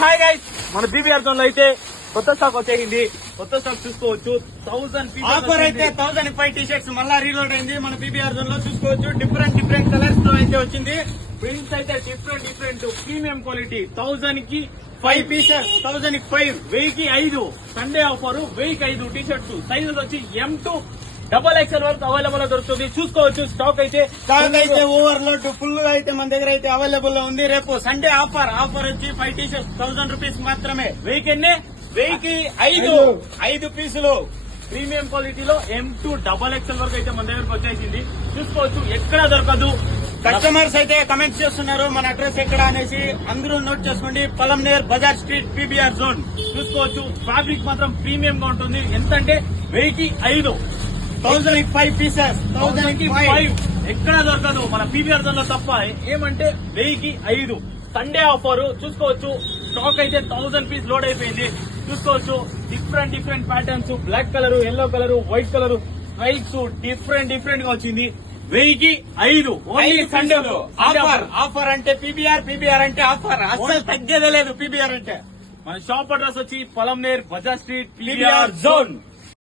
Hi guys, మన PBR zone లో అయితే కొత్త స్టాక్ వచ్చేసింది. కొత్త స్టాక్ చూసుకోవచ్చు. 1000 ఆఫర్ అయితే 1005 టీ షర్ట్స్ మళ్ళా రీలోడ్ అయింది. మన పీబీఆర్ జోన్ లో చూసుకోవచ్చు. డిఫరెంట్ కలర్స్ లో అయితే వచ్చింది. ప్రింట్స్ అయితే డిఫరెంట్ ప్రీమియం క్వాలిటీ. 1000 కి 5 పీసెస్ 1000 కి 5. 1000 కి 5 సండే ఆఫర్. 1000 కి 5 టీ షర్ట్స్. సైజెస్ వచ్చి M2 XXL వరకు అవైలబుల్ దొరుకుతుంది. చూసుకోవచ్చు. స్టాక్ అయితే ఓవర్లోడ్ ఫుల్ గా అయితే మన దగ్గర అయితే అవైలబుల్ లో ఉంది. రేపు సండే ఆఫర్ వచ్చి 5 టీ షర్ట్స్ 1000 రూపీస్ మాత్రమే. 1000 కి 5 పీసులు ప్రీమియం క్వాలిటీలో M2 XXL వరకు అయితే మన దగ్గరకు వచ్చేసింది. చూసుకోవచ్చు. ఎక్కడ దొరకదు. కస్టమర్స్ అయితే కమెంట్స్ చేస్తున్నారు మన అడ్రస్ ఎక్కడ అనేసి. అందరూ నోట్ చేసుకోండి. Palamaner bazaar street PBR zone. చూసుకోవచ్చు. ఫ్యాబ్రిక్ మాత్రం ప్రీమియం గా ఉంటుంది. ఎంతంటే 1000 కి 5. 1000 కి 5 పీసెస్ 1000 కి 5 ఎక్కడ దొరకదు మన పీబీఆర్ జోన్ లో తప్ప. ఏమంటే 1000 కి 5 సండే ఆఫర్. చూసుకోవచ్చు. స్టాక్ అయితే 1000 పీస్ లోడ్ అయిపోయింది. చూసుకోవచ్చు. Different patterns, black colour, yellow colour, white colour, stripes different గా వచ్చింది. 1000 కి 5 ఓన్లీ సండే ఆఫర్ అంటే పీబీఆర్ అంటే ఆఫర్. అసలు తగ్గేదే లేదు పీబీఆర్ అంటే. మన షాప్ అడ్రస్ వచ్చి Palamaner bazaar street PBR zone.